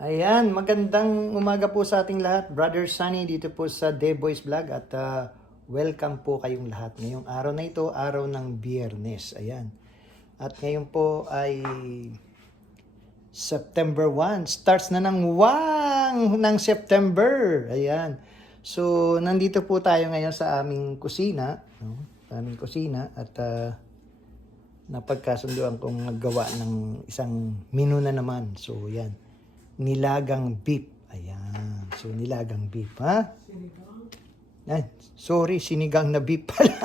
Ayan, magandang umaga po sa ating lahat. Brother Sunny dito po sa The Boys Vlog at welcome po kayong lahat. Ngayong araw na ito, araw ng Biyernes. Ayan. At ngayon po ay September 1. Starts na ng ng September. Ayan. So, nandito po tayo ngayon sa aming kusina. No? Sa aming kusina at napagkasunduan kong maggawa ng isang menu na naman. So, yan. Nilagang beef. Ayan. So, nilagang beef, ha? Ay, sorry, sinigang na beef pala.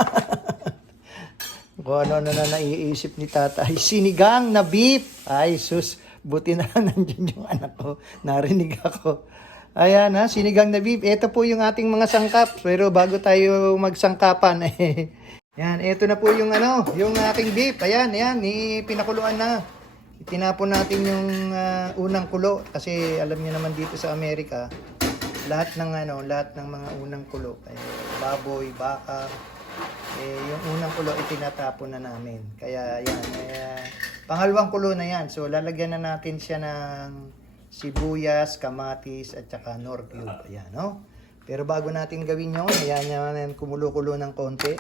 Kung ano na naiisip ni tatay. Sinigang na beef. Ay, sus. Buti na nandiyan yung anak ko. Narinig ako. Ayan, ha? Sinigang na beef. Ito po yung ating mga sangkap. Pero bago tayo magsangkapan, yan, ito na po yung yung aking beef. Ayan, pinakuluan na. Itinapon natin yung unang kulo kasi alam niyo naman dito sa Amerika, lahat ng mga unang kulo, baboy, baka, yung unang kulo itinatapon na namin. Kaya yan, pangalawang kulo na yan. So lalagyan na natin siya ng sibuyas, kamatis at saka nor cube. Ayan, no? Pero bago natin gawin 'yon, ayan kumulo-kulo ng konti.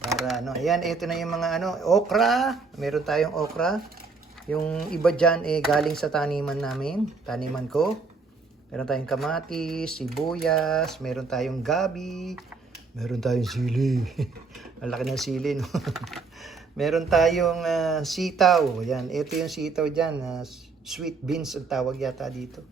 Para ayan, ito na yung mga okra. Meron tayong okra. Yung iba dyan galing sa taniman ko. Meron tayong kamatis, sibuyas, meron tayong gabi, meron tayong sili. Ang laki ng sili, no? Meron tayong sitaw. Ayan, ito yung sitaw dyan. Sweet beans ang tawag yata dito.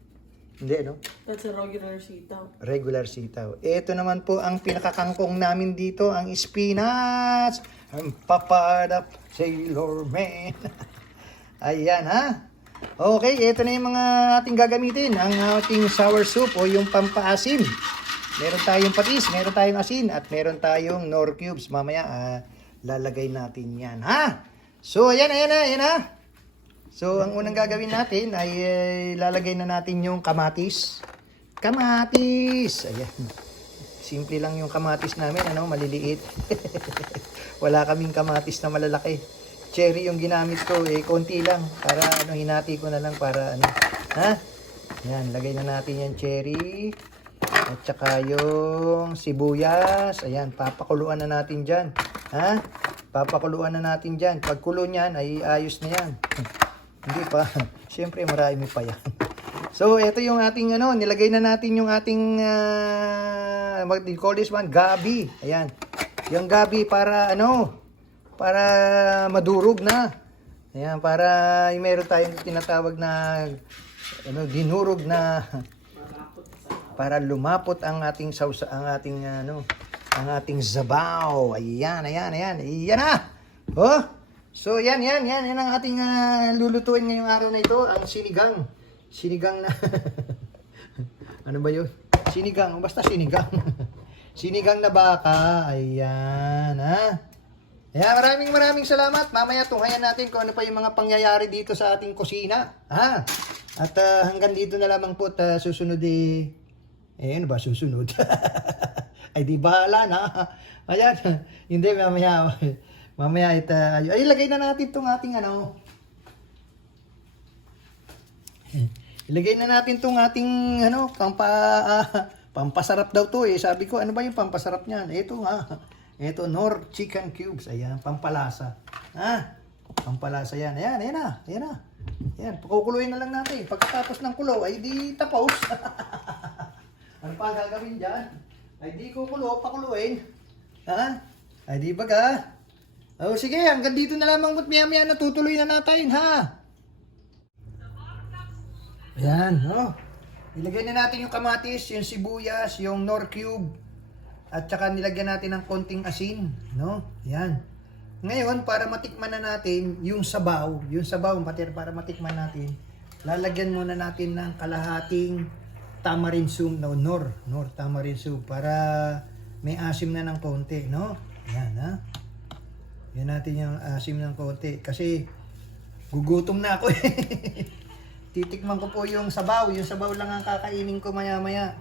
Hindi, no? That's a regular sitaw. Regular sitaw. Ito naman po ang pinakakangkong namin dito, ang spinach. Ang papadap, Sailor Man. Ayan, ha? Okay, ito na yung mga ating gagamitin. Ang ating sour soup o yung pampaasim. Meron tayong patis, meron tayong asin, at meron tayong nor cubes. Mamaya, lalagay natin yan, ha? So, ayan na. So, ang unang gagawin natin ay lalagay na natin yung kamatis. Kamatis! Ayan. Simple lang yung kamatis namin, maliliit. Wala kaming kamatis na malalaki. Cherry yung ginamit ko, konti lang. Para hinati ko na lang para ha? Ayan, lagay na natin yung cherry. At saka yung sibuyas. Ayan, papakuluan na natin dyan. Ha? Papakuluan na natin dyan. Pag kulo niyan, ay ayos na yan. Hindi pa. Siyempre, marami pa yan. So, ito yung ating nilagay na natin yung ating what do you call this one? Gabi. Ayan. Yung gabi para para madurog na. Ayan, para meron tayong tinatawag na dinurog na para lumapot ang ating ang ating sabaw. Ayan. Ayan na. Oh. So yan ang ating lulutuin ngayong araw na ito, ang sinigang na ano ba 'yun? Sinigang, basta sinigang. Sinigang na baka. Ayan, ha? Ayan, maraming salamat. Mamaya tunghayan natin kung ano pa yung mga pangyayari dito sa ating kusina. Ha? At hanggang dito na lamang po at susunod ano ba susunod? Ay di bahala na. Ayan. Hindi, mamaya ilagay na natin tong ating ilagay na natin tong ating pampasarap daw to Sabi ko, ano ba yung pampasarap niyan? Ito nga. Ito, Nor Chicken Cubes. Ayan, pampalasa. Pampalasa yan. Ayan na. Ayan, pakukuluin na lang natin. Pagkatapos ng kulo, ay di tapos. Ano pa gagawin dyan? Ay di pakuluin. Ha? Ay di baga. Sige, hanggang dito na lamang mo't maya natutuloy na natin, ha? Ayan, Ilagay na natin yung kamatis, yung sibuyas, yung nor cube, at saka nilagyan natin ng konting asin, Ayan. Ngayon, para matikman na natin yung sabaw, para matikman natin, lalagyan muna natin ng kalahating tamarind soup, nor tamarind soup, para may asim na ng konti, Ayan, ha? Yan natin yung asim ng konti. Kasi gugutom na ako Titikman ko po yung sabaw. Yung sabaw lang ang kakainin ko maya-maya.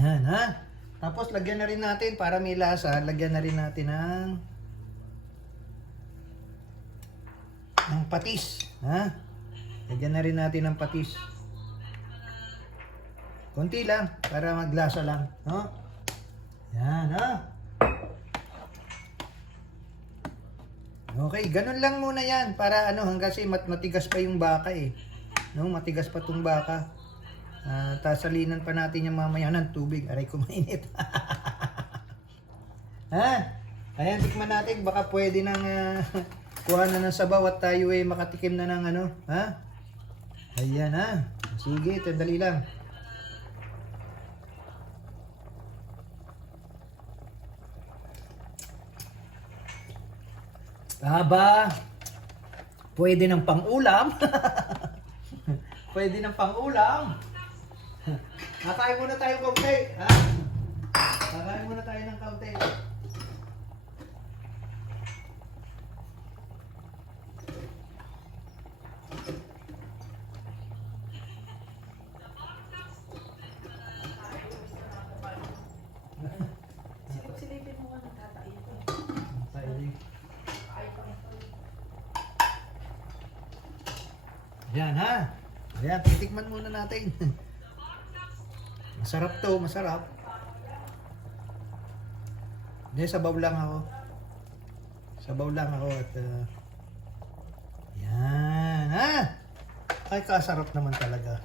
Ayan, ha? Tapos lagyan na rin natin, para may lasa, lagyan na rin natin ng patis. Ha? Lagyan na rin natin ng patis. Konti lang, para maglasa lang. No? Yan, ha? Okay, ganun lang muna yan. Para ano, hanggang kasi matigas pa yung baka eh. No, matigas pa tong baka. Tasalinan pa natin yung mamaya ng tubig. Aray ko mainit. Ha? Ayan, tikman natin. Baka pwede nang kuha na ng sabaw at tayo ay makatikim na ng ano. Ha? Ayan ha. Sige, tandali lang. Aba, pwede ng pang-ulam. Pwede ng pang-ulam. Kakain muna tayo kaunti. Ha? Kakain muna tayo ng kaunti. Silipin mo nga nagtatayo ko. Yan ha. Ayan, titikman muna natin. Masarap to, masarap. Hindi, sabaw lang ako. Sabaw lang ako at yan ha. Ay, kasarap naman talaga.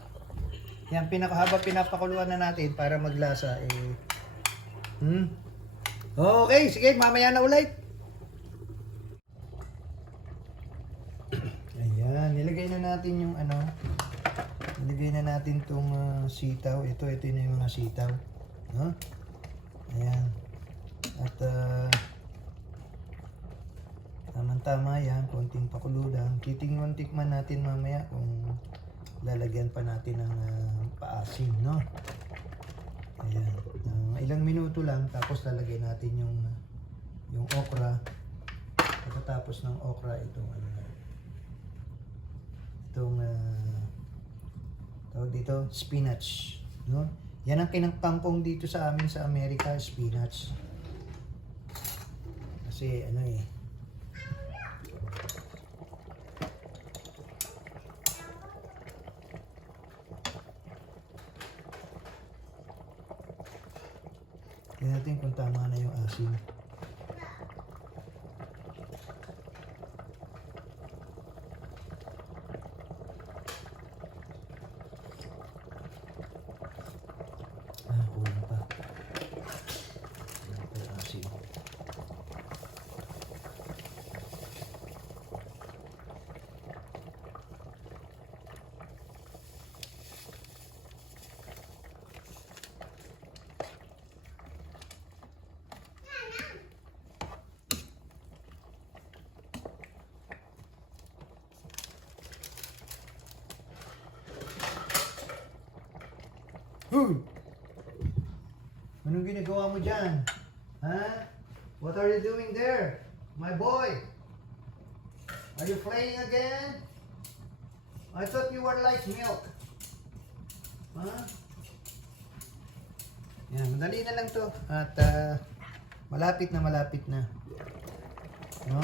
Yan, pinakahaba pinapakuluan na natin para maglasa eh. Okay, sige, mamaya na ulit. Ayan, nilagay na natin yung ano. Nilagay na natin tong sitaw. Ito na yung mga sitaw. No? Ayan. At tama-tama yan. Konting pakulo lang. Tikman natin mamaya kung lalagyan pa natin ng paasim, no? Ayan. Ilang minuto lang. Tapos lalagay natin yung okra. Pagkatapos ng okra, itong tawag dito, spinach, no? Yan ang kinakangkong dito sa amin sa Amerika, spinach. Kasi ano eh, tingnan natin kung tama na yung asin. Kulang pa. Kulang pa yung asin. Anong ginagawa mo dyan? Ha? What are you doing there? My boy? Are you playing again? I thought you were like milk. Ha? Yan, madali na lang to. At malapit na. No?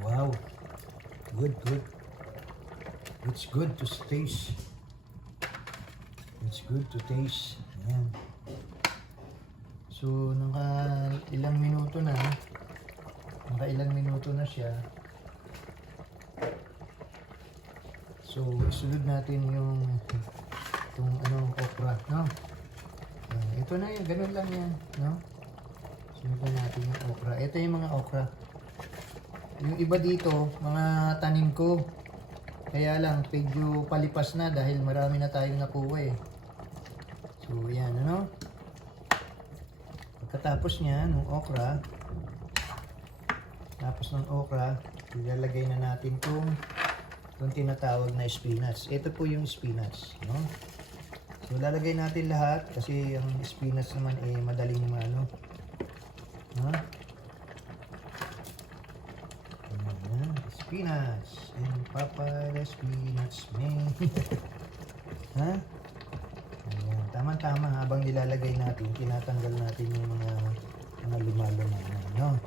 Wow. Good. It's good to taste. It's good to taste. Ayan. So, ilang minuto na siya. So, isunod natin itong okra, no? Ito na yun, ganun lang yan, no? Sunod na natin yung okra. Ito yung mga okra. Yung iba dito, mga tanim ko. Kaya lang, medyo palipas na dahil marami na tayong nakuha eh. So, yan, ano? Pagkatapos niya, ng okra, ilalagay na natin itong tinatawag na spinach. Ito po yung spinach, no? So lalagay natin lahat kasi ang spinach naman madaling maano. Ha? Ayan, spinach. And Papa the spinach man. Ha? Ayan, tama-tama habang nilalagay natin, tinatanggal natin yung mga lumaluma na, no?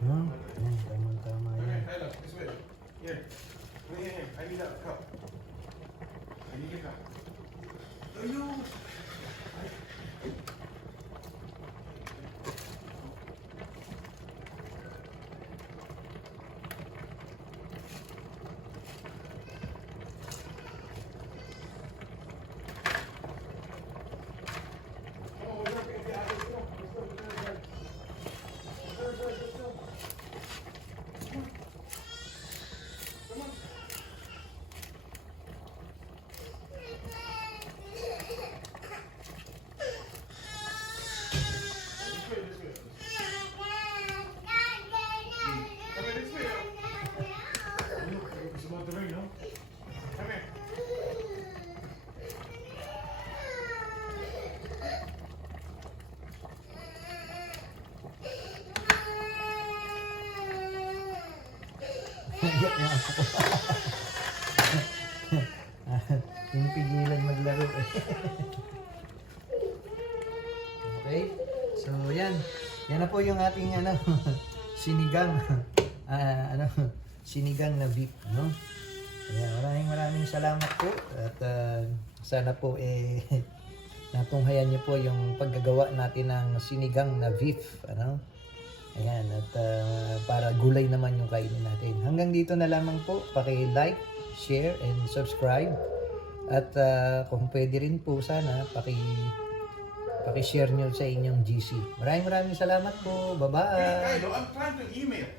No? Ayan, tama-tama yan. Hey, look, this way. Here. Here. I need that cup. I need a cup. Ayun! Come here this way. Look, it's about to rain, no? Come here. Iyak na ako. Pinipigilan maglaro eh. Okay? So, yan. Yan na po yung ating sinigang. Sinigang na beef, no? Ayan, maraming salamat po. At sana po natunghayan niyo po yung paggagawa natin ng sinigang na beef, ano? Ayan, at para gulay naman yung kainin natin. Hanggang dito na lamang po. Paki-like, share, and subscribe. At kung pwede rin po sana, paki-share nyo sa inyong GC. Maraming salamat po. Bye-bye! Hey, I'm trying to email.